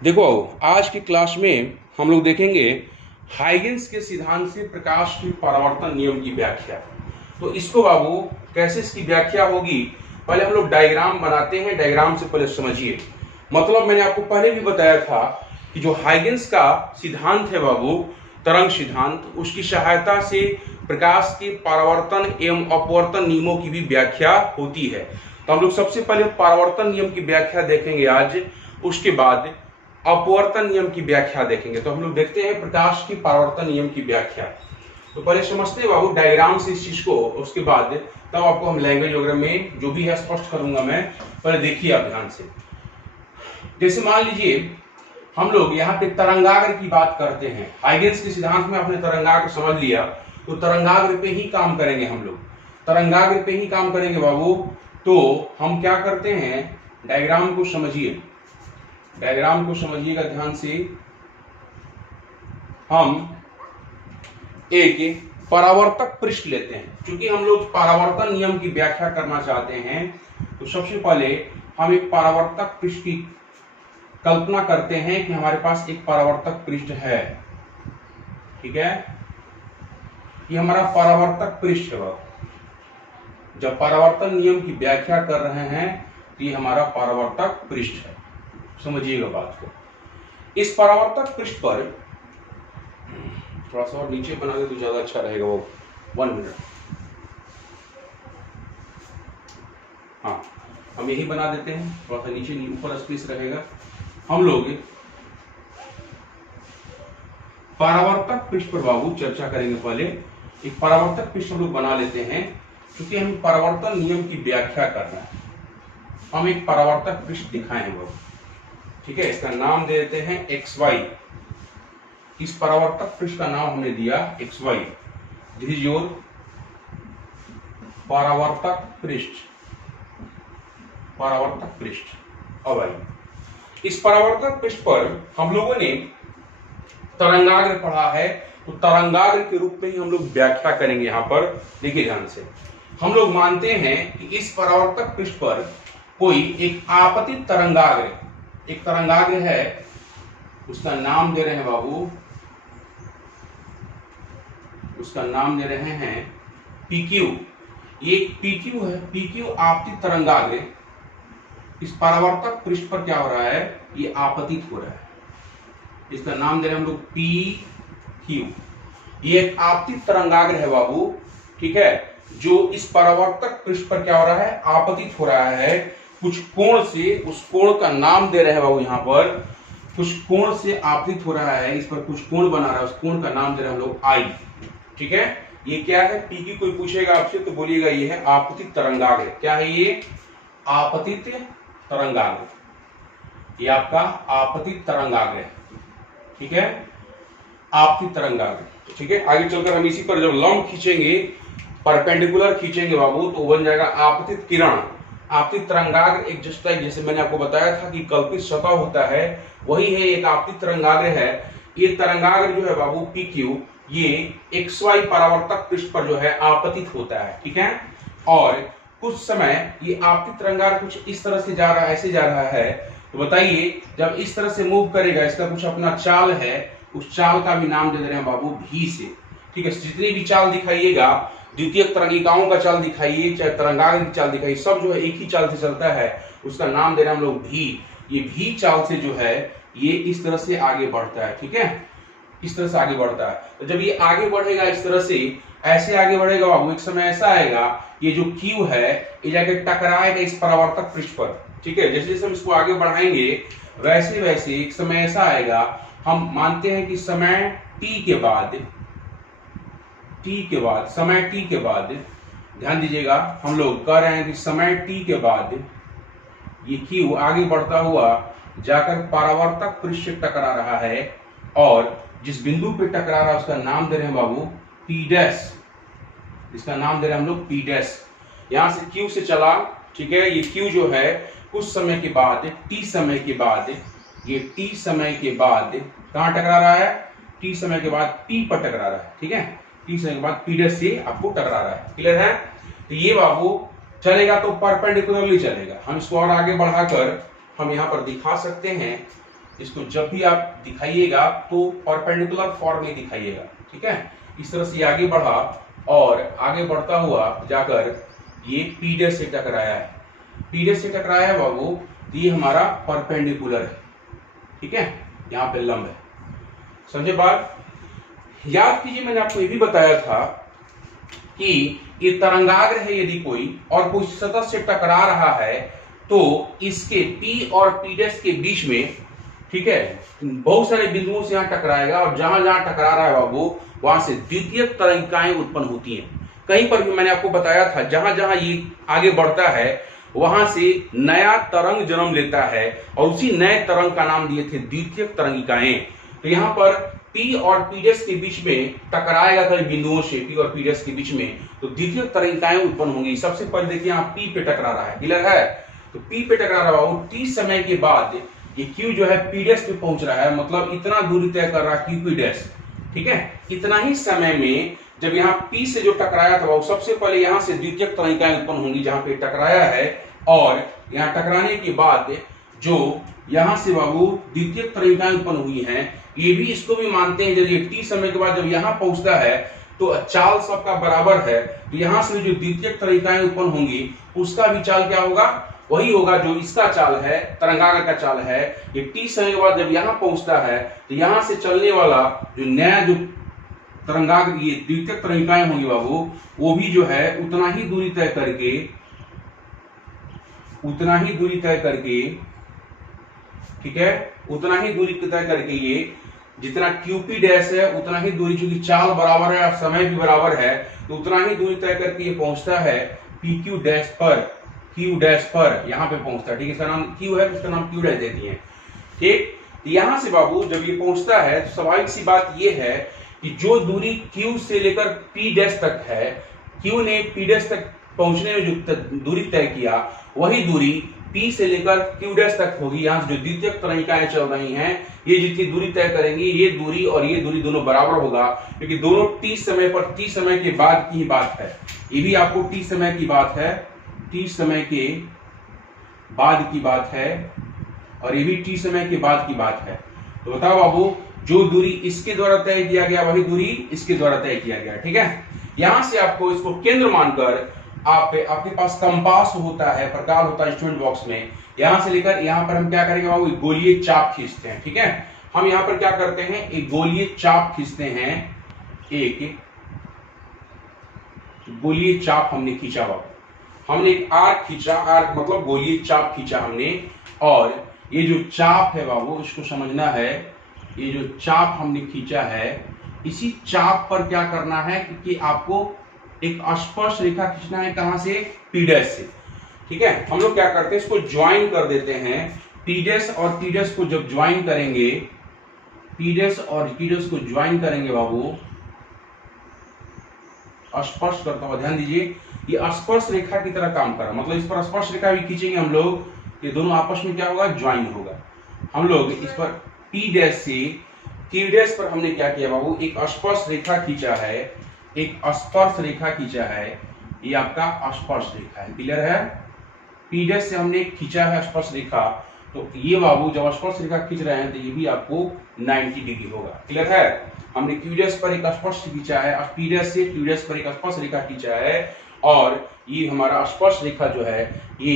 देखो, आज की क्लास में हम लोग देखेंगे हाइगेंस के सिद्धांत से प्रकाश की परावर्तन नियम की व्याख्या। तो इसको बाबू कैसे इसकी व्याख्या होगी, पहले हम लोग डायग्राम बनाते हैं। डायग्राम से पहले समझिए। मतलब मैंने आपको पहले भी बताया था कि जो हाइगेंस का सिद्धांत है बाबू, तरंग सिद्धांत, उसकी सहायता से प्रकाश के परावर्तन एवं अपवर्तन नियमों की भी व्याख्या होती है। तो हम लोग सबसे पहले परावर्तन नियम की व्याख्या देखेंगे आज, उसके बाद अपवर्तन नियम की व्याख्या देखेंगे। तो हम लोग देखते हैं प्रकाश की परावर्तन नियम की व्याख्या। तो पहले समझते हैं बाबू डायग्राम से इस चीज को, उसके बाद तब आपको हम लैंग्वेज वगैरह में जो भी है स्पष्ट करूंगा मैं। पहले देखिए आप ध्यान से। जैसे मान लीजिए हम लोग यहाँ पे तरंगाग्र की बात करते हैं। हाइगेंस के सिद्धांत में आपने तरंगाग्र समझ लिया, तो तरंगाग्र पे ही काम करेंगे हम लोग। तरंगाग्र पे ही काम करेंगे बाबू। तो हम क्या करते हैं, डायग्राम को समझिए। डायग्राम को समझिएगा ध्यान से। हम एक परावर्तक पृष्ठ लेते हैं। क्योंकि हम लोग परावर्तन नियम की व्याख्या करना चाहते हैं, तो सबसे पहले हम एक परावर्तक पृष्ठ की कल्पना करते हैं कि हमारे पास एक परावर्तक पृष्ठ है। ठीक है, ये हमारा परावर्तक पृष्ठ है। जब परावर्तन नियम की व्याख्या कर रहे हैं तो ये हमारा परावर्तक पृष्ठ है। समझिएगा बात को। इस परावर्तक पृष्ठ पर थोड़ा सा और नीचे बना दे तो ज्यादा अच्छा रहेगा। वो 1 मिनट, हाँ हम यही बना देते हैं। थोड़ा सा नीचे ऊपर स्पेस रहेगा। हम लोग परावर्तक पृष्ठ पर बाबू चर्चा करेंगे। पहले एक परावर्तक पृष्ठ हम लोग बना लेते हैं, क्योंकि हमें परावर्तन नियम की व्याख्या करना है। हम एक परावर्तक पृष्ठ दिखाएंगे बाबू। ठीक है, इसका नाम दे देते हैं XY। इस परावर्तक पृष्ठ का नाम हमने दिया XY। दिस इज योर परावर्तक पृष्ठ। परावर्तक पृष्ठ। अब आइए, इस परावर्तक पृष्ठ पर हम लोगों ने तरंगाग्र पढ़ा है, तो तरंगाग्र के रूप में ही हम लोग व्याख्या करेंगे। यहां पर देखिए ध्यान से। हम लोग मानते हैं कि इस परावर्तक पृष्ठ पर कोई एक आपतित तरंगाग्र, एक तरंगाग्र है, उसका नाम दे रहे हैं बाबू, उसका नाम दे रहे हैं PQ। ये PQ है, PQ आपतित तरंगाग्र। इस परावर्तक पृष्ठ पर क्या हो रहा है, ये आपतित हो रहा है। इसका नाम दे रहे हैं हम लोग PQ। ये एक आपतित तरंगाग्र है बाबू। ठीक है, जो इस परावर्तक पृष्ठ पर क्या हो रहा है, आपतित हो रहा है कुछ कोण से। उस कोण का नाम दे रहे हैं बाबू, यहाँ पर कुछ कोण से आपतित हो रहा है। इस पर कुछ कोण बना रहा है, उस कोण का नाम दे रहे हैं हम लोग I। ठीक है, ये क्या है, PQ कोई पूछेगा आपसे तो बोलिएगा ये है आपतित तरंगाग्र। क्या है ये, आपतित तरंगाग्र। ये आपका आपतित तरंगाग्र है। ठीक है, आपतित तरंगाग्र। ठीक है, आगे चलकर हम इसी पर जब लंब खींचेंगे, परपेंडिकुलर खींचेंगे बाबू, तो बन जाएगा आपतित किरण। आपतित तरंगाग्र एक जस्ट लाइक, जैसे मैंने आपको बताया था कि कल्पित सतह होता है, वही है एक आपतित तरंगाग्र है। ये तरंगाग्र जो है बाबू PQ, ये XY परावर्तक पृष्ठ पर जो है आपतित होता है। ठीक है, और कुछ समय ये आपतित तरंगाग्र कुछ इस तरह से जा रहा है, ऐसे जा रहा है। तो बताइए, जब इस तरह से मूव करेगा, इसका कुछ अपना चाल है, उस चाल का भी नाम दे रहे हैं बाबू V से। ठीक है, जितनी भी चाल दिखाइएगा, द्वितीयक तरंगिकाओं का चाल दिखाइए, चाहे तरंगाग्र की चाल दिखाइए, सब जो है एक ही चाल से चलता है। उसका नाम दे रहे हैं हम लोग V। ये V चाल से जो है ये इस तरह से आगे बढ़ता है। ठीक है, इस तरह से आगे बढ़ता है। तो जब ये आगे बढ़ेगा इस तरह से, ऐसे आगे बढ़ेगा बाबू, एक समय ऐसा आएगा, ये जो Q है ये जाके टकराएगा इस परावर्तक पृष्ठ पर। ठीक है, जैसे जैसे हम इसको आगे बढ़ाएंगे वैसे वैसे एक समय ऐसा आएगा, हम मानते हैं कि समय T के बाद, समय T के बाद, ध्यान दीजिएगा, हम लोग कह रहे हैं कि समय T के बाद ये Q आगे बढ़ता हुआ जाकर परावर्तक पृष्ठ से टकरा रहा है, और जिस बिंदु पे टकरा रहा है उसका नाम दे रहे हैं बाबू P'। इसका नाम दे रहे हैं हम लोग P'। यहां से Q से चला। ठीक है, ये Q जो है कुछ समय के बाद, T समय के बाद, ये T समय के बाद कहां टकरा रहा है, T समय के बाद P पर टकरा रहा है। ठीक है, T समय के बाद P' से आपको टकरा रहा है। क्लियर है, तो ये बाबू चलेगा तो परपेंडिकुलरली चलेगा। हम इसको और आगे बढ़ाकर हम यहाँ पर दिखा सकते हैं। इसको जब भी आप दिखाइएगा तो परपेंडिकुलर फॉर्म में दिखाइएगा, ठीक है। इस तरह से आगे बढ़ा और आगे बढ़ता हुआ जाकर ये पी डैश से टकराया है, पी डैश से टकराया है बाबू, ये हमारा परपेंडिकुलर है, ठीक है, यहाँ पे लंब है। समझे बात? याद कीजिए मैंने आपको ये भी बताया था कि ये तरंगाग्र है, यदि कोई और कोई सतह से टकरा रहा है तो इसके P और P डैश के बीच में, ठीक है, बहुत सारे बिंदुओं से यहाँ टकराएगा और जहां जहां टकरा रहा है बाबू वहां से द्वितीयक तरंगिकाएं उत्पन्न होती हैं। कहीं पर भी मैंने आपको बताया था जहां जहां ये आगे बढ़ता है वहां से नया तरंग जन्म लेता है और उसी नए तरंग का नाम दिए थे द्वितीयक तरंगिकाएं। तो यहाँ पर P और P डैश के बीच में टकराएगा कई बिंदुओं से, P और P डैश के बीच में, तो द्वितीयक तरंगिकाएं उत्पन्न होंगी। सबसे पहले देखिए यहाँ P पे टकरा रहा है, क्लियर है, तो P पे टकरा रहा है, T समय के बाद ये Q जो है P डैश पे पहुंच रहा है, मतलब इतना दूरी तय कर रहा है Q P डैश, ठीक है। इतना ही समय में जब यहाँ P से जो टकराया था वो सबसे पहले यहाँ से द्वितीयक तरंगिकाएं उत्पन्न होंगी जहां पे टकराया है, और यहाँ टकराने के बाद जो यहाँ से बाबू द्वितीयक तरंगिकाएं उत्पन्न हुई हैं, ये भी इसको भी मानते हैं जब ये T समय के बाद जब यहाँ पहुंचता है तो चाल सबका बराबर है, तो यहाँ से जो द्वितीयक तरंगिकाएं उत्पन्न होंगी उसका भी चाल क्या होगा, वही होगा जो इसका चाल है, तरंगाग्र का चाल है। ये T समय के बाद जब यहाँ पहुंचता है तो यहाँ से चलने वाला जो नया जो तरंगाग्र ये द्वितीयक तरंगिकाएं होंगी बाबू, वो भी जो है उतना ही दूरी तय करके, ठीक है, उतना ही दूरी तय करके ये जितना QP डैश है उतना ही दूरी, चूंकि चाल बराबर है और समय भी बराबर है, तो उतना ही दूरी तय करके ये पहुंचता है PQ डैश पर, Q डैश पर यहाँ पे पहुंचता है, ठीक है। इसका नाम Q है, इसका नाम Q डैश दे दिए, ठीक। यहां से बाबू जब ये पहुंचता है तो स्वाभाविक सी बात ये है कि जो दूरी Q से लेकर P डैश तक है, Q ने P डैश तक पहुंचने में जो दूरी तय किया वही दूरी P से लेकर Q डैश तक होगी। यहाँ से जो द्वितीयक तरंगिकाएं चल रही हैं ये जितनी दूरी तय करेंगी, ये दूरी और ये दूरी दोनों बराबर होगा, क्योंकि दोनों T समय पर, T समय के बाद की ही बात है, ये भी आपको T समय की बात है, T समय के बाद की बात है, और ये भी T समय के बाद की बात है। तो बताओ बाबू, जो दूरी इसके द्वारा तय किया गया वही दूरी इसके द्वारा तय किया गया, ठीक है। यहां से आपको इसको केंद्र मानकर आपके पास कंपास होता है, प्रकार होता है स्टूडेंट बॉक्स में, यहां से लेकर यहां पर हम क्या करेंगे बाबू, गोलीय चाप खींचते हैं, ठीक है। हम यहां पर क्या करते हैं, एक गोलीय चाप खींचते हैं, एक गोलीय चाप हमने खींचा बाबू, हमने एक आर्क खींचा, आर्क मतलब गोलीय चाप खींचा हमने, और ये जो चाप है बाबू इसको समझना है, ये जो चाप हमने खींचा है इसी चाप पर क्या करना है, क्योंकि आपको एक स्पर्श रेखा खींचना है, कहां से, P डैश से, ठीक है। हम लोग क्या करते हैं, इसको ज्वाइन कर देते हैं, P डैश और T डैश को जब ज्वाइन करेंगे, P डैश और T डैश को ज्वाइन करेंगे बाबू, स्पर्श करता हुआ, ध्यान दीजिए ये स्पर्श रेखा की तरह काम कर रहा है, मतलब इस पर स्पर्श रेखा भी खींचेंगे हम लोग, ये दोनों आपस में क्या होगा, ज्वाइन होगा। हम लोग इस पर P डैश से T डैश पर हमने क्या किया बाबू, एक स्पर्श रेखा खींचा है, एक स्पर्श रेखा खींचा है, ये आपका स्पर्श रेखा है, क्लियर है। P डैश से हमने खींचा है स्पर्श रेखा, तो ये बाबू जब स्पर्श रेखा खींच रहे हैं तो ये भी आपको 90 डिग्री होगा, क्लियर है। हमने Q डैश पर एक स्पर्श खींचा है, P डैश से Q डैश पर एक स्पर्श रेखा खींचा है, और ये हमारा स्पर्श रेखा जो है ये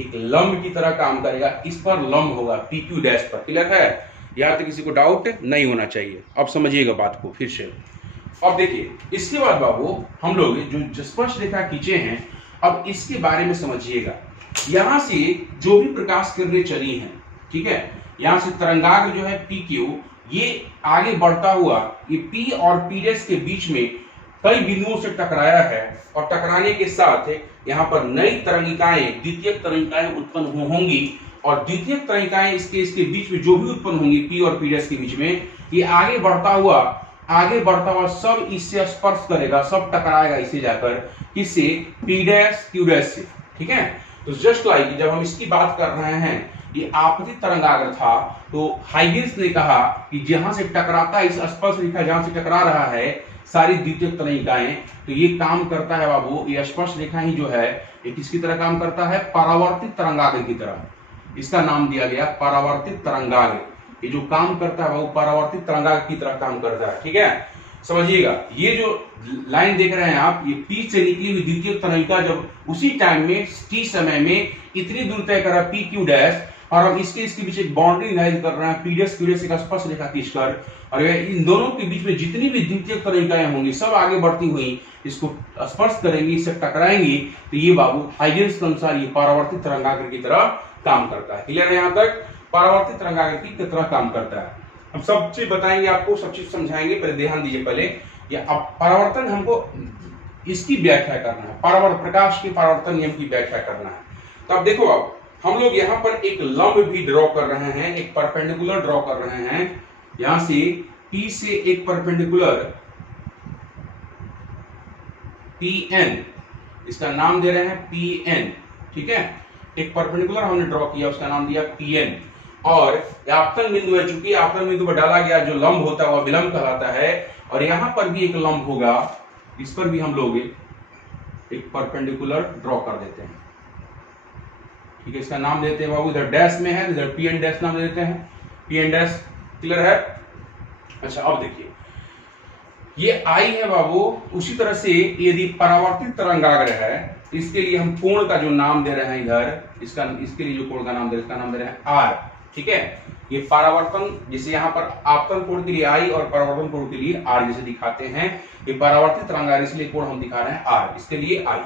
एक लंब की तरह काम करेगा, इस पर लंब होगा PQ डैश पर, क्लियर है। यहाँ तक किसी को डाउट नहीं होना चाहिए, अब समझिएगा बात को फिर से। अब देखिए इसके बाद बाबू हम लोग जो स्पर्श रेखा खींचे हैं, अब इसके बारे में समझिएगा। यहां से जो भी प्रकाश किरणें चली हैं, ठीक है, यहां से तरंगाग्र जो है PQ, ये आगे बढ़ता हुआ ये P और P डैश के बीच में कई बिंदुओं से टकराया है, और टकराने के साथ यहाँ पर नई तरंगिकाएं, द्वितीयक तरंगिकाएं उत्पन्न होंगी, और द्वितीयक तरंगिकाएं इसके बीच में जो भी उत्पन्न होंगी P और P डैश के बीच में, ये आगे बढ़ता हुआ सब इससे स्पर्श करेगा, सब टकराएगा इसे जाकर, किससे, P डैश Q डैश से, ठीक है। तो जस्ट लाइक जब हम इसकी बात कर रहे हैं, ये आपतित तरंगाग्र था, तो हाइगेंस ने कहा कि जहां से टकराता है, इस स्पर्श रेखा जहां से टकरा रहा है सारी द्वितीयक तरंगिकाएं, तो ये काम करता है बाबू, ये स्पर्श रेखा ही जो है ये किसकी तरह काम करता है, परावर्तित तरंगाग्र की तरह, इसका नाम दिया गया परावर्तित तरंगाग्र। ये जो काम करता है वो परावर्तित तरंगाग्र की तरह काम करता है। ठीक है, समझिएगा। ये जो लाइन देख रहे हैं आप, ये P से निकली हुई द्वितीय तरंगिका जब उसी टाइम में T समय में इतनी दूर तय कर रहा है PQ डैश, और हम इसके बीच एक बाउंड्री निर्धारित कर रहे हैं P डैश Q डैश एक स्पर्श रेखा खींचकर, और इन दोनों के बीच में जितनी भी द्वितीय तरंगिकाएं होंगी सब आगे बढ़ती हुई इसको स्पर्श करेंगी, इससे टकराएंगी, तो ये बाबू हाइजेंस के अनुसार ये परावर्तित तरंगाग्र की तरह काम करता है। क्लियर है? यहाँ तक परावर्तित तरंगाग्र की तरह काम करता है। हम सब चीज बताएंगे आपको, सब चीज समझाएंगे, पहले ध्यान दीजिए। पहले ये अब परावर्तन हमको इसकी व्याख्या करना है, परावर्तन प्रकाश के परावर्तन नियम की व्याख्या करना है। तो अब देखो, अब हम लोग यहाँ पर एक लंब भी ड्रॉ कर रहे हैं, एक परपेंडिकुलर ड्रॉ कर रहे हैं। यहां से P से एक परपेंडिकुलर PN, इसका नाम दे रहे हैं PN। ठीक है, एक परपेंडिकुलर हमने ड्रॉ किया, उसका नाम दिया PN। और आपतन बिंदु है, चूंकि आपतन बिंदु पर डाला गया जो लंब होता है वह विलंब कहलाता है, और यहां पर भी एक लंब होगा, इस पर भी हम लोग एक परपेंडिकुलर ड्रॉ कर देते हैं। ठीक है, इसका नाम देते हैं बाबू, इधर डैश में है, इधर PN डैश नाम देते हैं, PN डैश। क्लियर है? अच्छा, अब देखिए ये I है बाबू। उसी तरह से यदि परावर्तित तरंगाग्र है, इसके लिए हम कोण का जो नाम दे रहे हैं इधर, इसके लिए जो कोण का नाम दे रहे हैं, इसका नाम दे रहे हैं R। ठीक है, ये परावर्तन, जैसे यहाँ पर आपतन कोण के लिए I और परावर्तन कोण के लिए R जैसे दिखाते हैं, ये परावर्तित तरंगाग्र, इसलिए कोण हम दिखा रहे हैं R, इसके लिए I।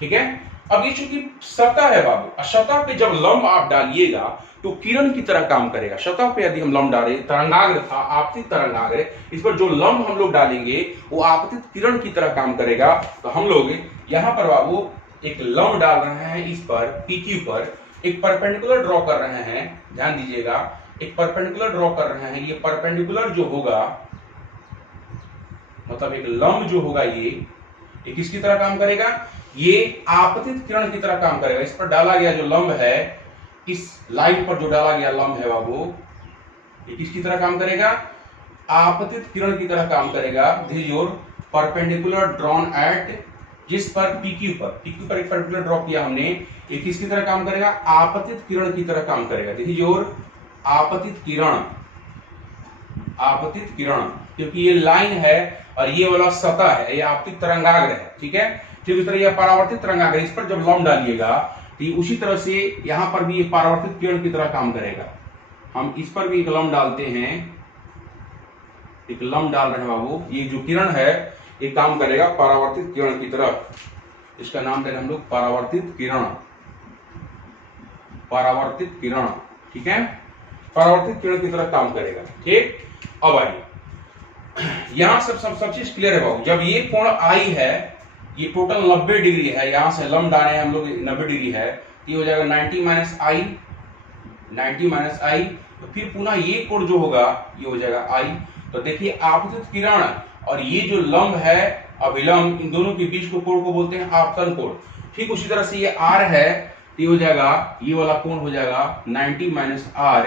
ठीक है, अब ये चूंकि सतह है बाबू, सतह पे जब लंब आप डालिएगा तो किरण की तरह काम करेगा। सतह पे यदि हम लंब डालें, तरंगाग्र था, आपतित तरंगाग्र, इस पर जो लंब हम लोग डालेंगे वो आपतित किरण की तरह काम करेगा। तो हम लोग यहाँ पर बाबू एक लंब डाल रहे हैं, इस पर PQ पर एक परपेंडिकुलर ड्रॉ कर रहे हैं। ध्यान दीजिएगा, एक परपेंडिकुलर ड्रॉ कर रहे हैं। ये परपेंडिकुलर जो होगा, मतलब एक लंब जो होगा, ये किसकी तरह काम करेगा? ये आपतित किरण की तरह काम करेगा। इस पर डाला गया जो लंब है, इस लाइन पर जो डाला गया लंब है बाबू, ये किसकी तरह काम करेगा? आपतित किरण की तरह काम करेगा। This is your perpendicular drawn at, जिस पर PQ पर एक परपेंडिकुलर ड्रॉ किया हमने, ये किसकी तरह काम करेगा? आपतित किरण की तरह काम करेगा। दिस इज योर आपतित किरण, आपतित किरण, क्योंकि ये लाइन है और ये वाला सतह है, ये आपतित तरंगाग्र है। ठीक है, ठीक तरह यह परावर्तित तरंगाग्र, इस पर जब लंब डालिएगा तो उसी तरह से यहां पर भी ये परावर्तित किरण की तरह काम करेगा। हम इस पर भी एक लंब डालते हैं, एक लंब डाल रहे हैं बाबू, ये जो किरण है ये काम करेगा परावर्तित किरण की तरह। इसका नाम दे रहे हम लोग परावर्तित किरण, परावर्तित किरण। ठीक है, परावर्तित किरण की तरह काम करेगा। ठीक, अब आइए, यहां सब चीज क्लियर है बाबू। जब ये कोण I है, ये टोटल 90 डिग्री है, यहां से लंब डाले हैं हम लोग 90 डिग्री है, ये हो जाएगा 90 माइनस I, 90 माइनस I। तो फिर पुनः ये कोण जो होगा ये हो जाएगा I। तो देखिए आपतित किरण और ये जो लंब है अभिलंब, इन दोनों के बीच को कोण को बोलते हैं आपतन कोण। ठीक उसी तरह से ये R है, तो ये हो जाएगा, ये वाला कोण हो जाएगा 90 माइनस R।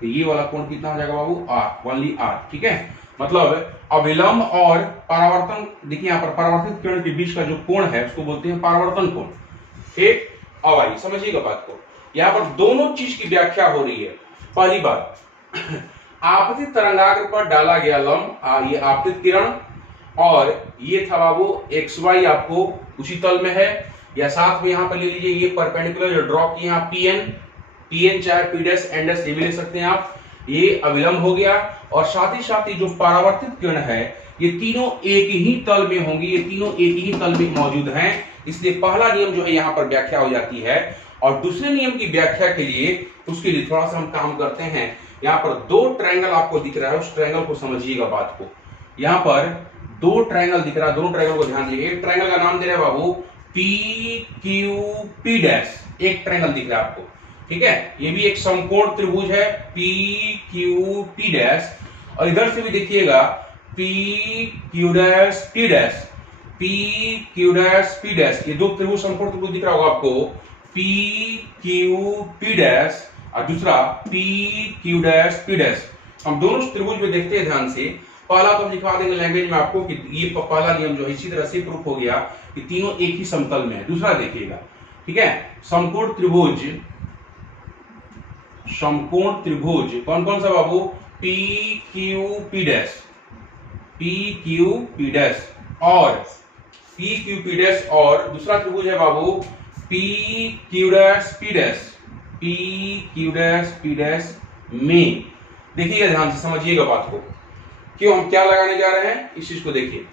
तो ये वाला कोण कितना हो जाएगा बाबू? R, only R। ठीक है, मतलब अभिलंब और परावर्तन, देखिए यहाँ पर परावर्तित किरण के बीच का जो कोण है उसको बोलते हैं परावर्तन कोण। ठीक, अब आइए समझिएगा बात को। यहाँ पर दोनों चीज की व्याख्या हो रही है। पहली बात, आपतित तरंगाग्र पर डाला गया लंब, ये आपतित किरण, और ये था बाबू XY आपको उसी तल में है, या साथ में यहाँ पर ले लीजिए ये परपेंडिकुलर जो ड्रॉ किए यहाँ PN चाहे P डैश N डैश ये भी ले सकते हैं आप, ये अविलंब हो गया। और साथ ही जो परावर्तित किरण है ये तीनों एक ही तल में होंगी, ये तीनों एक ही तल में मौजूद हैं, इसलिए पहला नियम जो है यहाँ पर व्याख्या हो जाती है। और दूसरे नियम की व्याख्या के लिए, उसके लिए थोड़ा सा हम काम करते हैं। यहाँ पर दो ट्रायंगल आपको दिख रहा है, उस ट्रायंगल को समझिएगा बात को। यहाँ पर दो ट्रायंगल दिख रहा है, दोनों ट्रायंगल को ध्यान दीजिए। एक ट्रायंगल का नाम दे रहे हैं बाबू PQP डैश, एक ट्रायंगल दिख रहा है आपको। ठीक है, ये भी एक समकोण त्रिभुज है PQP डैश, और इधर से भी देखिएगा PQ dash P dash, PQ dash P dash, ये दो त्रिभुज समकोण त्रिभुज दिख रहा होगा आपको, PQP डैश और दूसरा PQ डैश P डैश। हम दोनों त्रिभुज में देखते हैं ध्यान से। पहला तो हम लिखवा देंगे लैंग्वेज में आपको कि ये पहला नियम जो है इसी तरह से प्रूफ हो गया कि तीनों एक ही समतल में है। दूसरा देखिएगा, ठीक है, समकोण त्रिभुज समकोण त्रिभुज कौन कौन सा बाबू? P Q P dash, P Q P dash और पी क्यू पी डैश, और दूसरा त्रिभुज है बाबू P Q dash P dash, P Q dash P dash में। देखिएगा ध्यान से, समझिएगा बात को, क्यों हम क्या लगाने जा रहे हैं इस चीज को देखिए।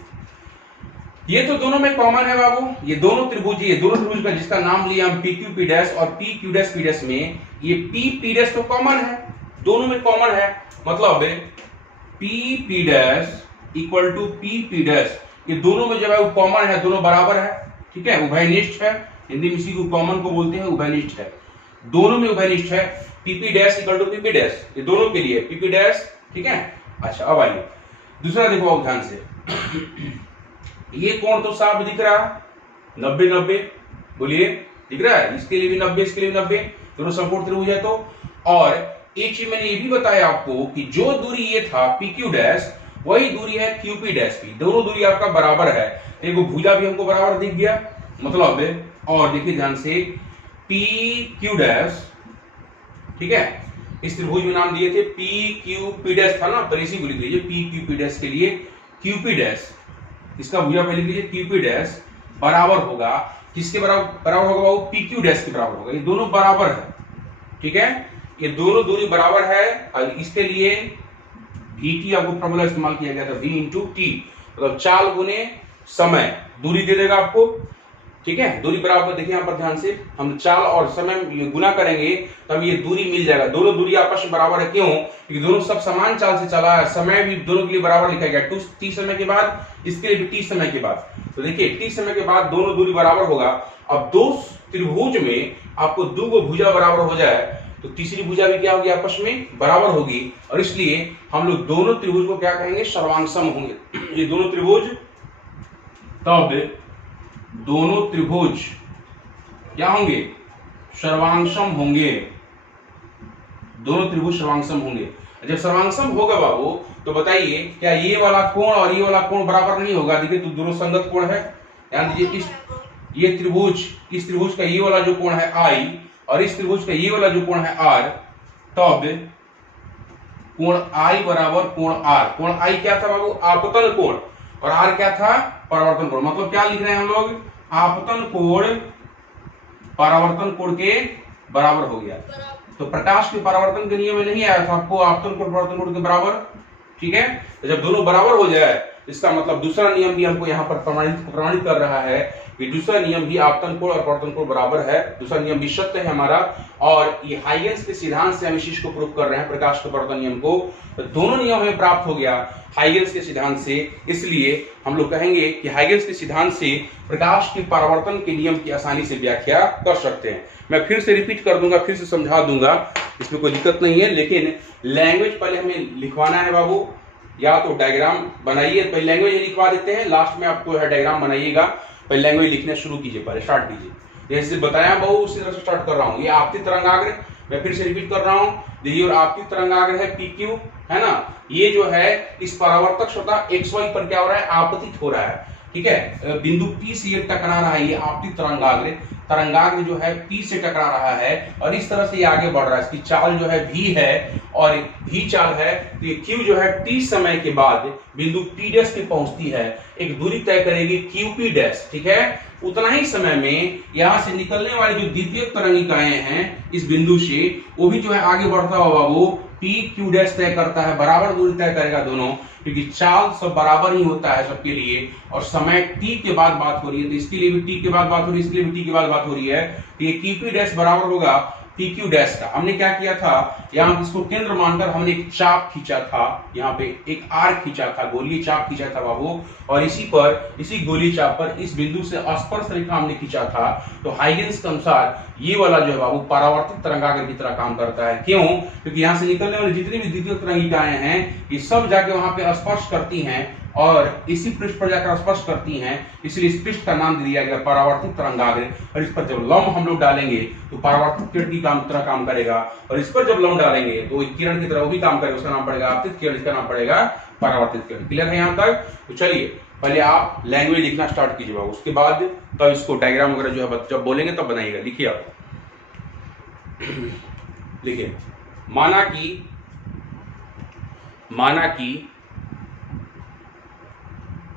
ये तो दोनों में कॉमन है बाबू, ये दोनों त्रिभुज, ये दोनों त्रिभुज का जिसका नाम लिया हम पी क्यू पी डैश और P Q dash P dash में, ये पी पी डैश तो कॉमन है, दोनों में कॉमन है, मतलब P P dash equal to P P dash, ये दोनों में जब है वो कॉमन है, दोनों बराबर है, ठीक है, उभयनिष्ठ है, हिंदी में इसी को कॉमन को बोलते हैं, उभयनिष्ठ है, दोनों में उभयनिष्ठ है। PP dash equal to PP dash, ये दोनों के लिए पीपी डैश, ठीक है। अच्छा अब आइए दूसरा देखो आप ध्यान से, ये कोण तो साफ दिख रहा है 90-90, बोलिए दिख रहा है, इसके लिए भी 90, इसके लिए भी 90, दोनों समकोण त्रिभुज है तो। और एक चीज मैंने ये भी बताया आपको कि जो दूरी ये था पी क्यू डैश, वही दूरी है क्यू पी डैश की, दोनों दूरी आपका बराबर है, एक भुजा भी हमको बराबर दिख गया, मतलब। और देखिए ध्यान से, पी क्यू डैश, ठीक है, इस त्रिभुज में नाम दिए थे पी क्यू पी डैश था ना, पर इसी को लिख लीजिए पी क्यू पी डैश के लिए क्यू पी डैश, इसका भुजा पे लिख लीजिए क्यू पी डैश बराबर होगा किसके बराबर होगा बाबू? पी क्यू डैश के बराबर होगा, ये दोनों बराबर है, ठीक है, ये दोनों दूरी बराबर है। और इसके लिए VT आपको फॉर्मूला इस्तेमाल किया गया था, V इंटू टी, मतलब चाल गुने समय, दूरी दे देगा आपको, ठीक है, दूरी बराबर। देखिए यहाँ पर ध्यान से, हम चाल और समय गुना करेंगे तब ये दूरी मिल जाएगा, दोनों दूरी आपस में बराबर है, क्यों? क्योंकि दोनों सब समान चाल से चला है, समय भी दोनों के लिए बराबर लिखा गया, t समय के बाद, इसके लिए भी t समय के बाद, तो देखिए t समय के बाद दोनों दूरी बराबर होगा। अब दो त्रिभुज में आपको दो भुजा बराबर हो जाए तो तीसरी भुजा भी क्या होगी? आपस में बराबर होगी, और इसलिए हम लोग दोनों त्रिभुज को क्या कहेंगे? सर्वांगसम होंगे। ये दोनों त्रिभुज, तब दोनों त्रिभुज क्या होंगे? सर्वांगसम होंगे, दोनों त्रिभुज सर्वांगसम होंगे। जब सर्वांगसम होगा बाबू तो बताइए क्या ये वाला कोण और ये वाला कोण बराबर नहीं होगा? देखिए तो दोनों संगत कोण है, ध्यान दीजिए, ये त्रिभुज, इस त्रिभुज का ये वाला जो कोण है I और इस त्रिभुज का ये वाला जो कोण है R, तब कोण I बराबर कोण R। कोण I क्या था बाबू? आपतन कोण, और R क्या था? परावर्तन कोण। मतलब क्या लिख रहे हैं हम लोग? आपतन कोण परावर्तन कोण के बराबर हो गया। तो प्रकाश के परावर्तन के नियम में नहीं आया था आपको आपतन कोण परावर्तन कोण के बराबर, ठीक है। तो जब दोनों बराबर हो जाए इसका मतलब दूसरा नियम भी हमको यहाँ पर प्रमाणित कर रहा है कि दूसरा नियम भी आपतन कोण और परावर्तन कोण बराबर है, दूसरा नियम भी सत्य है हमारा। और ये हाइगेंस के सिद्धांत से हम इस चीज को प्रूव कर रहे हैं, प्रकाश के परावर्तन नियम को। तो दोनों नियम हमें प्राप्त हो गया हाइगेंस के सिद्धांत से, इसलिए हम लोग कहेंगे कि हाइगेंस के सिद्धांत से प्रकाश के परावर्तन के नियम की आसानी से व्याख्या कर सकते हैं। मैं फिर से रिपीट कर दूंगा, फिर से समझा दूंगा, इसमें कोई दिक्कत नहीं है, लेकिन लैंग्वेज पहले हमें लिखवाना है बाबू। या तो डायग्राम बनाइए, पहले लैंग्वेज लिखवा देते हैं, लास्ट में आपको डायग्राम बनाइएगा, पहले लैंग्वेज लिखना शुरू कीजिए, पहले स्टार्ट कीजिए। जैसे बताया बाबू उसी तरह से स्टार्ट कर रहा हूँ। ये आपतित तरंगाग्र, मैं फिर से रिपीट कर रहा हूँ, देखिए, और आपतित तरंगाग्र है PQ, है ना। ये जो है इस परावर्तक सतह XY पर क्या हो रहा है? आपतित हो रहा है, ठीक है, बिंदु P से ये टकरा रहा है, ये आपतित तरंगाग्र, तरंगाग्र जो है P से टकरा रहा है और इस तरह से ये आगे बढ़ रहा है। इसकी चाल जो है V है और V चाल है, तो ये Q जो है T समय के बाद बिंदु P डैश पे पहुंचती है, एक दूरी तय करेगी QP डैश, ठीक है। उतना ही समय में यहां से निकलने वाली जो द्वितीय तरंगिकाएं हैं इस बिंदु से, वो भी जो है आगे बढ़ता हुआ वो PQ डैश तय करता है, बराबर दूरी तय करेगा दोनों, क्योंकि चाल सब बराबर ही होता है सबके लिए, और समय t के बाद बात हो रही है, तो इसके लिए भी t के बाद बात हो रही है, इसके लिए भी t के बाद बात हो रही है, तो ये QP डैश बराबर होगा PQ डैश का। हमने क्या किया था, यहाँ इसको केंद्र मानकर हमने एक चाप खींचा था, यहाँ पे एक आर्क खींचा था, गोलीय चाप खींचा था बाबू, और इसी गोलीय चाप पर इस बिंदु से स्पर्श रेखा हमने खींचा था। तो हाइगेंस के अनुसार ये वाला जो है बाबू परावर्तित तरंगाग्र की तरह काम करता है। क्यों? क्योंकि यहाँ से निकलने वाली जितनी भी द्वितीय तरंगिकाएं हैं ये सब जाके वहां पे स्पर्श करती हैं और इसी पृष्ठ पर जाकर स्पर्श करती हैं, इसलिए इस पृष्ठ का नाम दिया गया परावर्तित तरंगाग्र। और इस पर जब लंब हम लोग डालेंगे तो परावर्तित किरण की तरह काम करेगा, और इस पर जब लंब डालेंगे तो किरण की तरह वो भी काम करेगा, उसका नाम पड़ेगा आपतित किरण, इसका नाम पड़ेगा परावर्तित किरण। क्लियर है यहाँ तक? तो चलिए पहले आप लैंग्वेज लिखना स्टार्ट कीजिए बाबू, उसके बाद तब इसको डायग्राम वगैरह जो है जब बोलेंगे तब बनाइएगा। लिखिए आप, लिखिए माना कि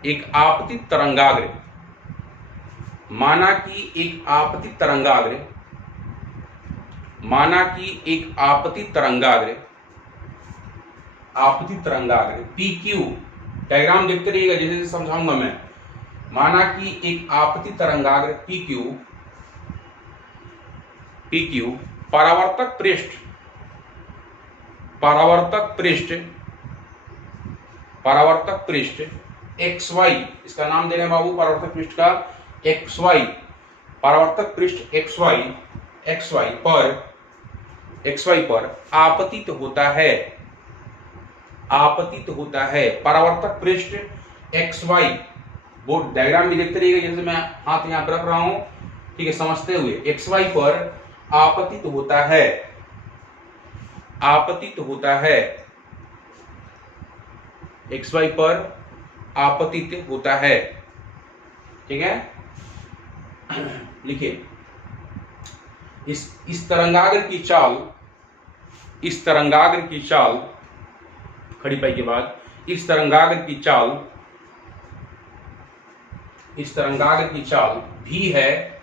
एक आपतित तरंगाग्र, माना कि एक आपतित तरंगाग्र, माना कि एक आपतित तरंगाग्र, आपतित तरंगाग्र PQ, डायग्राम देखते रहिएगा जैसे जैसे समझाऊंगा मैं। माना कि एक आपतित तरंगाग्र PQ परावर्तक पृष्ठ, परावर्तक पृष्ठ XY, इसका नाम दे रहे हैं बाबू परावर्तक पृष्ठ का XY, परावर्तक पृष्ठ XY पर आपतित होता है, परावर्तक पृष्ठ XY, बोर्ड डायग्राम भी देखते रहिएगा जैसे मैं हाथ यहां पर रख रहा हूं, ठीक है, समझते हुए। XY पर आपतित होता है, XY पर आपतित होता है, ठीक है। लिखिए, इस तरंगाग्र की चाल, खड़ी पाई के बाद इस तरंगाग्र की चाल भी है,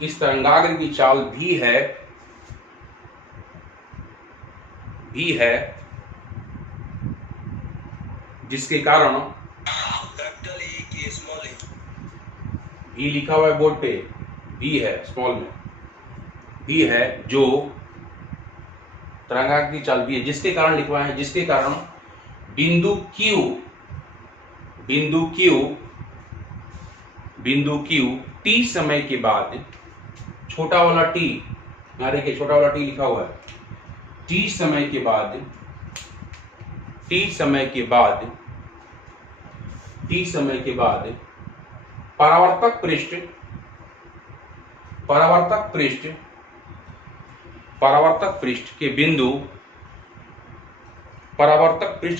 इस तरंगाग्र की चाल भी है जिसके कारण भी लिखा हुआ है बोर्ड पे, भी है स्मॉल में, भी है जो तरंगाग्र की चाल भी है, जिसके कारण लिखवाए हैं, जिसके कारण बिंदु Q T समय के बाद, छोटा वाला T, यहां देखिए छोटा वाला T लिखा हुआ है, T समय के बाद परावर्तक पृष्ठ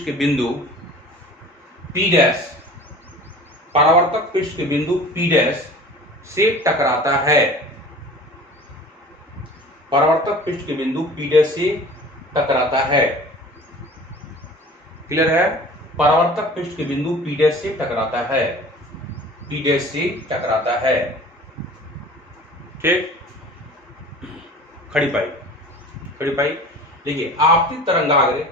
के बिंदु P डैश, परावर्तक पृष्ठ के बिंदु P डैश से टकराता है, परावर्तक पृष्ठ के बिंदु P डैश से टकराता है। क्लियर है? परावर्तक पृष्ठ के बिंदु P डैश से टकराता है, P डैश से टकराता है, ठीक। खड़ी पाई देखिए, आपतित तरंगाग्र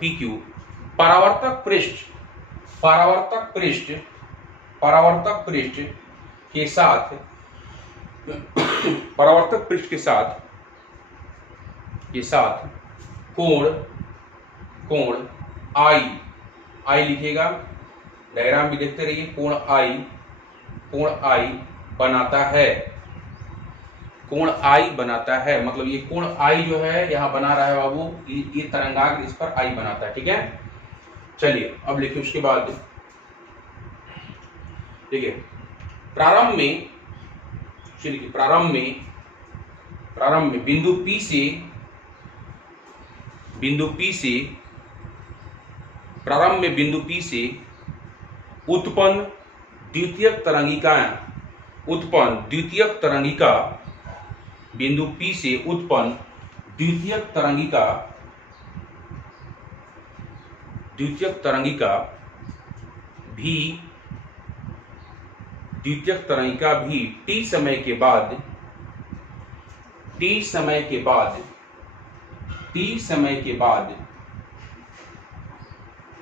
PQ परावर्तक पृष्ठ के साथ कोण I लिखिएगा, डायग्राम भी देखते रहिए। कोण I बनाता है, मतलब ये कोण I जो है यहाँ बना रहा है बाबू, ये तरंगाग्र इस पर I बनाता है, ठीक है। चलिए अब लिखिए, उसके बाद देखिए, प्रारंभ में बिंदु P से उत्पन्न द्वितीयक तरंगिका, बिंदु P से उत्पन्न द्वितीयक तरंगिका भी T समय के बाद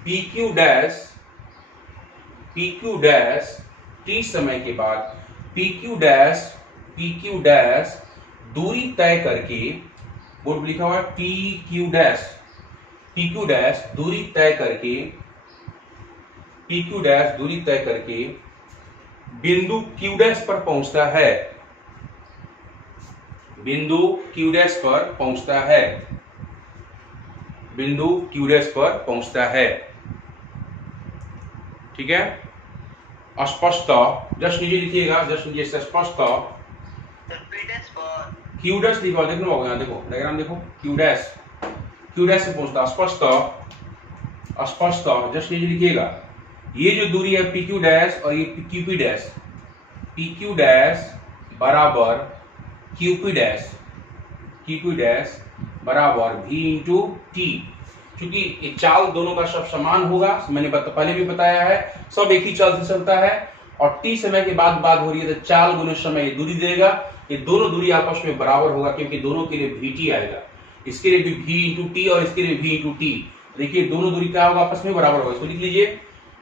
PQ डैश T समय के बाद PQ डैश दूरी तय करके, बोर्ड लिखा हुआ है PQ डैश दूरी तय करके बिंदु Q डैश पर पहुंचता है, बिंदु Q डैश पर पहुंचता है, ठीक है। स्पष्ट जस्ट नीचे लिखिएगा, जस्ट नीचे से स्पष्ट Q डैश लिखा, देखो यहाँ देखो डायग्राम देखो, Q डैश क्यू डैश से पहुंचता, स्पष्ट जस्ट नीचे लिखिएगा, ये जो दूरी है पी क्यू डैश और ये Q P dash, P Q dash बराबर क्यू पी डैश बराबर v इंटू टी। क्योंकि ये चाल दोनों का सब समान होगा, मैंने पहले भी बताया है, सब एक ही चाल से चलता है और t समय के बाद बात हो रही है तो चाल गुने समय ये दूरी देगा, ये दोनों दूरी आपस में बराबर होगा क्योंकि दोनों के लिए vt आएगा, इसके लिए भी v इंटू टी और इसके लिए v इंटू टी। देखिए दोनों दूरी क्या होगा, आपस में बराबर होगा। इसको लिख लीजिए,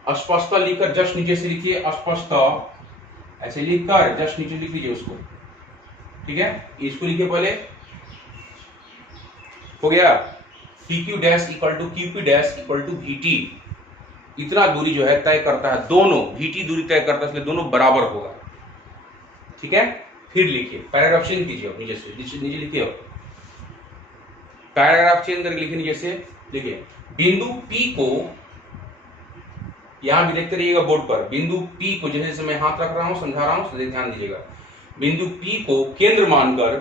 अस्पष्टता लिखकर जस्ट नीचे से लिखिए, अस्पष्टता ऐसे लिखकर जस्ट नीचे लिख लीजिए उसको, ठीक है। इसको लिखिए पहले, हो गया P Q dash equal to Q P dash equal to V T. इतना दूरी जो है तय करता है, दोनों वी टी दूरी तय करता है, इसलिए दोनों बराबर होगा, ठीक है। फिर लिखिए, पैराग्राफ चेंज कीजिए नीचे से, नीचे लिखिए, पैराग्राफ चेंज करके लिखिए नीचे से, लिखिए बिंदु P को, यहां भी देखते रहिएगा बोर्ड पर, बिंदु P को, जैसे मैं हाथ रख रहा हूं समझा रहा हूं, ध्यान दीजिएगा, बिंदु P को केंद्र मानकर,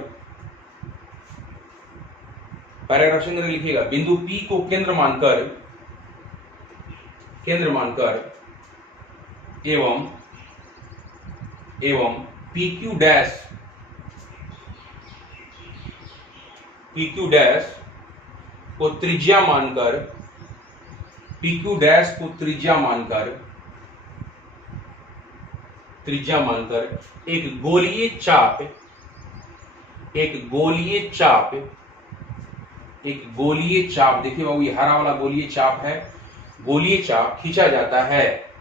पैराग्राफ चेंज करके लिखिएगा, बिंदु P को केंद्र मानकर एवं PQ डैश को त्रिज्या मानकर, PQ डैश को त्रिज्या मानकर एक गोलीय चाप, देखिए बाबू ये हरा वाला गोलीय चाप है, गोलीय चाप खींचा जाता है,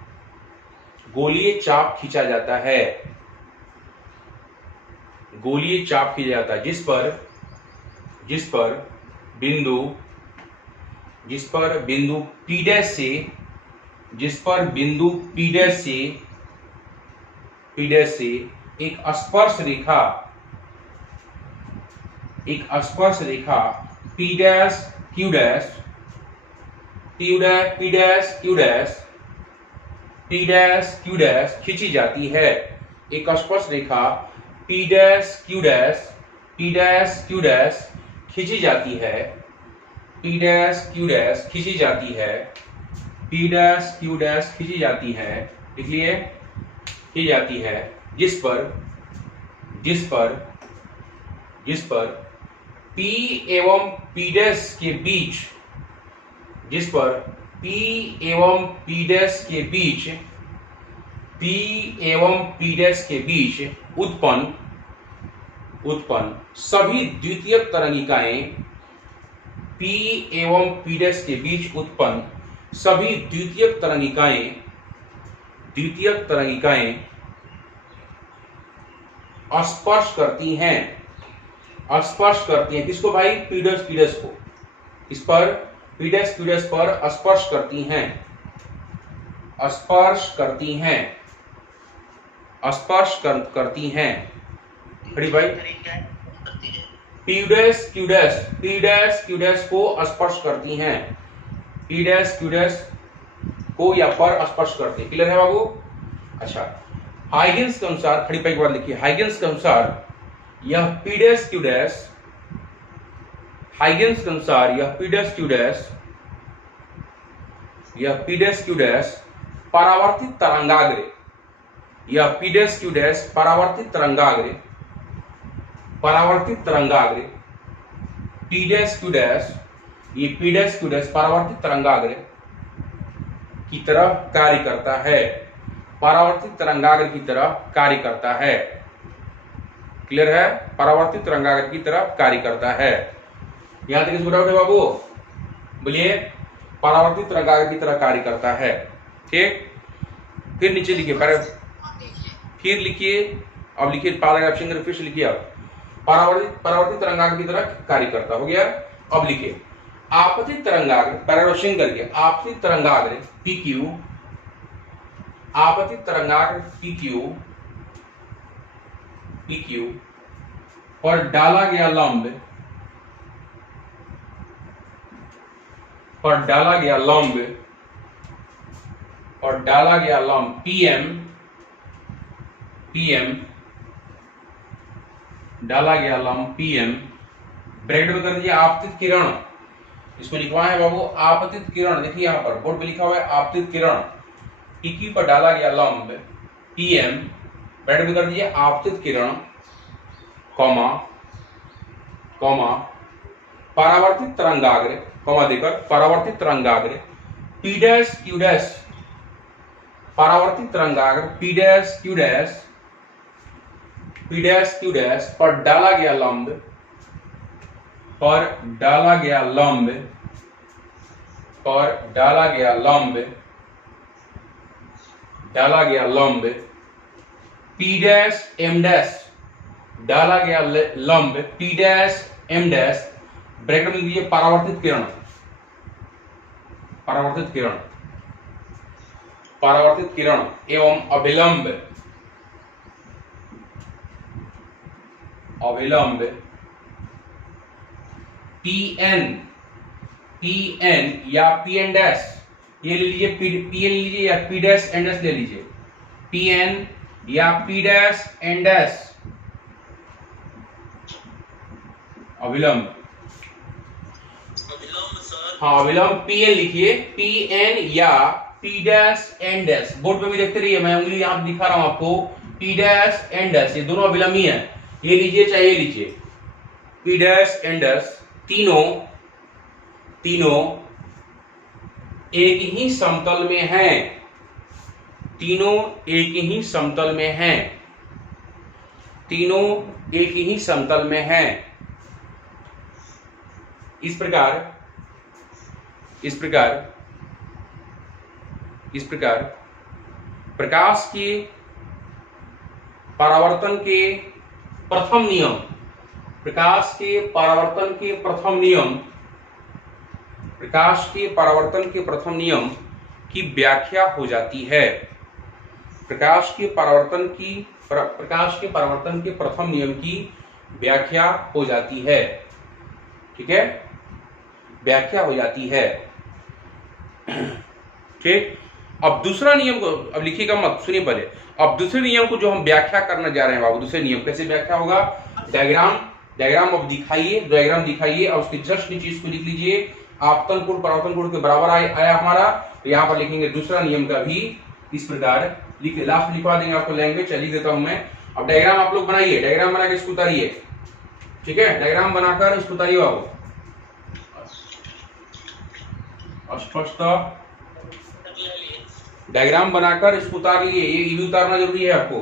जिस पर बिंदु P डैश से एक स्पर्श रेखा P डैश Q डैश खींची जाती है, एक स्पर्श रेखा P डैश Q डैश खींची जाती है, इसलिए की जाती है, जिस पर P एवं P डैश के बीच उत्पन्न सभी द्वितीयक तरंगिकाएं, P एवं P डैश के बीच उत्पन्न सभी द्वितीयक तरंगिकाएं स्पर्श करती हैं, किसको भाई, P डैश को, इस पर P डैश Q डैश पर स्पर्श करती हैं, बड़ी भाई P डैश Q डैश को स्पर्श करती हैं, P डैश Q डैश को या पर स्पर्श करती है, क्लियर है बाबू। अच्छा, हाइगेंस के अनुसार, खड़ी पाई के बाद लिखिए, हाइगेंस के अनुसार यह P डैश Q डैश परावर्तित तरंगाग्र, P डैश Q डैश परावर्तित तरंगाग्र की तरह कार्य करता है, क्लियर है, परावर्तित तरंगाग्र की तरह कार्य करता है। यहां तक इसको डाउट है बाबू, बोलिए, परावर्तित तरंगाग्र की तरह कार्य करता है, ठीक। फिर नीचे लिखिए, फिर लिखिए, अब लिखिए पैराग्राफ चेंज करके फिर से लिखिए, आप परावर्तित तरंगाग्र की तरह कार्य करता, हो गया। अब लिखिए आपतित तरंगाग्र, पैराग्राफ चेंज करके, आपतित तरंगाग्र PQ पर डाला गया लंब PM ब्रैकेट में कर दीजिए, आपतित किरण इसको लिखवाए हैं बाबू आपतित किरण। देखिए यहाँ पर बोर्ड पे लिखा हुआ है आपतित किरण, PQ पर डाला गया लंब PM, ब्रैकेट में कर दीजिए आपतित किरण कॉमा कॉमा परावर्तित तरंगाग्र कॉमा देकर परावर्तित तरंगाग्र P डैश Q डैश, परावर्तित तरंगाग्र P डैश Q डैश पर डाला गया लंब, पर डाला गया लंब, पर डाला गया लंब, डाला गया लंब P डैश M डैश, डाला गया लंब P dash M dash, bracket में लीजिए परावर्तित किरण, परावर्तित किरण, परावर्तित किरण एवं अभिलंब, अभिलंब PN या PN डैश, ये ले लीजिए PN ले लीजिए या P डैश N डैश ले लीजिए, PN या P डैश N डैश अभिलंब, हाँ अभिलंब PN लिखिए, PN या P dash N dash, board पे भी देखते रहिए, मैं उंगली यहां दिखा रहा हूं आपको, P डैश N डैश, ये दोनों अभिलंब ही है, ये लीजिए चाहे ये लीजिए, P डैश N डैश, तीनों तीनों एक ही समतल में हैं, तीनों एक ही समतल में हैं, तीनों एक ही समतल में हैं। इस प्रकार इस प्रकार इस प्रकार प्रकाश के परावर्तन के प्रथम नियम, प्रकाश के परावर्तन के प्रथम नियम, प्रकाश के परावर्तन के प्रथम नियम की व्याख्या हो जाती है। प्रकाश के परावर्तन के प्रथम नियम की व्याख्या हो जाती है, ठीक है, व्याख्या हो जाती है, ठीक। अब दूसरा नियम को अब लिखिएगा मत, सुनिए पहले, अब दूसरे नियम को जो हम व्याख्या करने जा रहे हैं बाबू, दूसरे नियम कैसे व्याख्या होगा, डायग्राम अब दिखाइए, डायग्राम दिखाइए और उसके जस्ट नीचे इसको लिख लीजिए, आपतन कोण परावर्तन कोण के बराबर आया हमारा, तो यहाँ पर लिखेंगे दूसरा नियम का भी इस प्रकार लिखे, लास्ट लिखवा देंगे आपको, लैंग्वेज लिख देता हूं मैं। अब डायग्राम आप लोग बनाइए, डायग्राम बना के इसको उतारिए, ठीक है, डायग्राम बनाकर इसको उतारिए बाबू, स्पष्ट डायग्राम बनाकर इसको उतार लीजिए, ये भी उतारना जरूरी है आपको।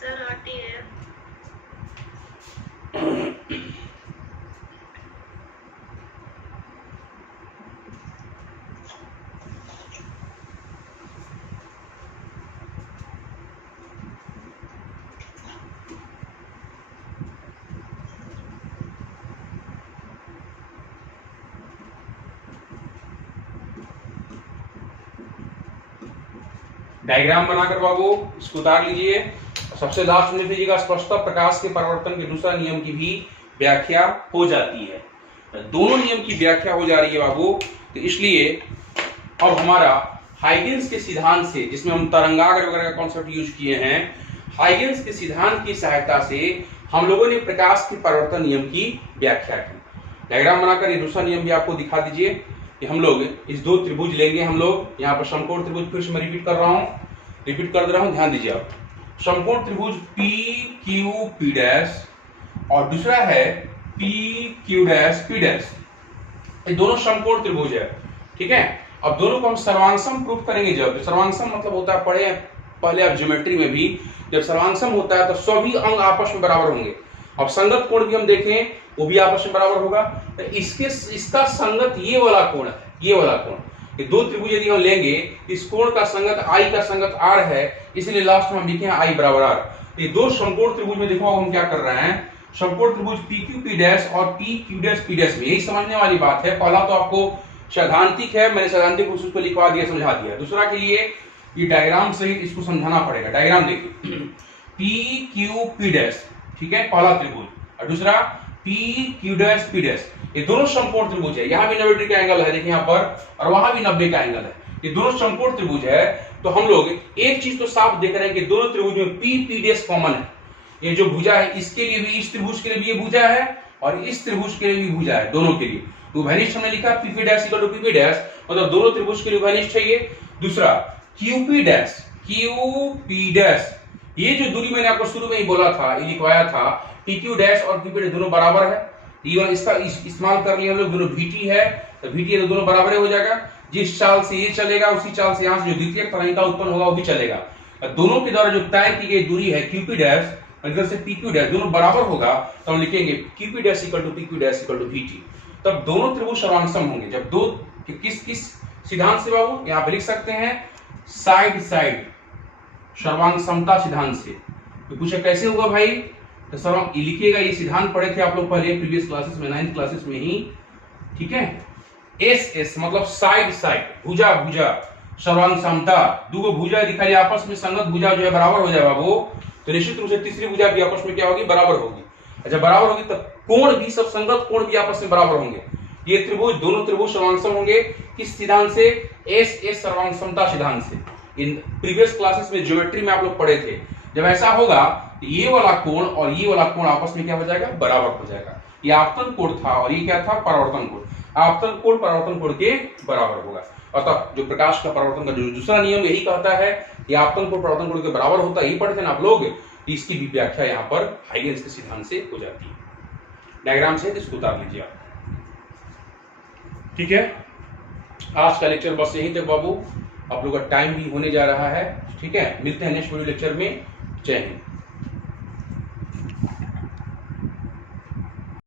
सर आती है। डायग्राम बनाकर बाबू इसको उतार लीजिए, सबसे लास्ट में लिख लीजिएगा स्पष्टता प्रकाश के परावर्तन के दूसरा नियम की भी व्याख्या हो जाती है। दोनों नियम की व्याख्या हो जा रही है बाबू, तो इसलिए अब हमारा हाइगेंस के सिद्धांत से, जिसमें हम तरंगाग्र वगैरह का कॉन्सेप्ट यूज किए हैं, हाइगेंस के सिद्धांत की सहायता से हम लोगों ने प्रकाश के परावर्तन नियम की व्याख्या की। डायग्राम बनाकर ये दूसरा नियम भी आपको दिखा दीजिए कि हम लोग इस दो त्रिभुज लेंगे, हम लोग यहाँ पर समकोण त्रिभुज, फिर से मैं रिपीट कर दे रहा हूँ, ध्यान दीजिए आप, समकोण त्रिभुज P Q P डैश और दूसरा है P Q dash P dash, ये दोनों समकोण त्रिभुज है, ठीक है। अब दोनों को हम सर्वांगसम प्रूफ करेंगे, जब सर्वांगसम मतलब होता है, पढ़े पहले आप ज्योमेट्री में भी, जब सर्वांगसम होता है तो सभी अंग आपस में बराबर होंगे। अब संगत कोण भी हम देखें, वो भी आपस में बराबर होगा, तो इसका संगत ये वाला कोण है, ये वाला कोण, ये दो त्रिभुज यदि हम लेंगे, इस कोण का संगत I का संगत R है, इसलिए लास्ट में हम लिखे हैं I बराबर R। ये दो समकोण त्रिभुज में देखो हम क्या कर रहे हैं, समकोण त्रिभुज PQ P डैश और PQ डैश P डैश में, यही समझने वाली बात है। पहला तो आपको सैद्धांतिक है, मैंने सैद्धांतिक रूप से उसको लिखवा दिया, समझा दिया। दूसरा के लिए ये डायग्राम सहित इसको समझाना पड़ेगा। डायग्राम देखिए, PQ P डैश, ठीक है, पहला त्रिभुज, और दूसरा PQ डैश P डैश, ये दोनों समकोण त्रिभुज है। यहाँ भी 90 डिग्री का एंगल है, देखिए यहाँ पर, और वहां भी 90 का एंगल है, ये दोनों समकोण त्रिभुज है। तो हम लोग एक चीज तो साफ देख रहे हैं कि दोनों त्रिभुज में P P डैश कॉमन है। ये जो भुजा है, इसके लिए भी, इस त्रिभुज के लिए भी ये भुजा है, और इस त्रिभुज के लिए भी भुजा है, दोनों के लिए। तो उभयनिष्ठ हमने लिखा PP dash equal to PP dash, मतलब दोनों त्रिभुज के लिए उभयनिष्ठ है ये। दूसरा क्यूपी डैश, क्यूपी डैश, ये जो दूरी मैंने आपको शुरू में ही बोला था, ये लिखवाया था, पीक्यू डैश और पीपी डैश दोनों बराबर है। ये इसका इस्तेमाल कर लिया हम लोग, दोनों VT है तो VT है तो दोनों बराबर हो जाएगा। जिस चाल से ये चलेगा उसी चाल से यहाँ से जो द्वितीय तरंगिका उत्पन्न होगा वो भी चलेगा। दोनों के द्वारा जो तय की गई दूरी है क्यूपी डैश इधर से पीक्यू डैश दोनों बराबर होगा, तो हम लिखेंगे QP dash equal to PQ dash equal to VT। तब दोनों त्रिभुज सर्वांगसम होंगे जब दो किस सिद्धांत से बाबू, यहाँ पे लिख सकते हैं साइड साइड सर्वांग समता सिद्धांत से। तो पूछे कैसे होगा भाई, तो सर्वांग लिखिएगा, ये सिद्धांत पढ़े थे आप लोग पहले प्रीवियस क्लासेस में, 9th क्लासेस में ही, ठीक है। एस मतलब साइड साइड, भुजा भुजा सर्वांग समता, दो भुजा दिखाई आपस में संगत भुजा जो है बराबर हो जाएगा वो, तो निश्चित रूप से तीसरी भुजा भी आपस में क्या होगी, बराबर होगी। अच्छा बराबर होगी तब कोण भी, सब संगत कोण भी आपस में बराबर होंगे। ये त्रिभुज, दोनों त्रिभुज सर्वांगसम होंगे किस सिद्धांत से, एस सर्वांगसमता सिद्धांत से। इन प्रीवियस क्लासेस में ज्योमेट्री में आप लोग पढ़े थे, जब ऐसा होगा तो ये वाला कोण और ये वाला कोण आपस में क्या हो जाएगा, बराबर हो जाएगा। ये आपतन कोण था और ये क्या था, परावर्तन कोण। आपतन कोण परावर्तन कोण के बराबर होगा। अतः जो प्रकाश का परावर्तन का जो दूसरा नियम यही कहता है कि आपतन कोण परावर्तन कोण के बराबर होता है, यही पढ़ते हैं आप लोग। इसकी भी व्याख्या यहाँ पर हाइगेन्स के सिद्धांत से हो जाती है। डायग्राम से इसको उतार लीजिए आप, ठीक है। आज का लेक्चर बस यही तक बाबू, आप लोग का टाइम भी होने जा रहा है, ठीक है। मिलते हैं नेक्स्ट वीडियो लेक्चर में। जय हिंद।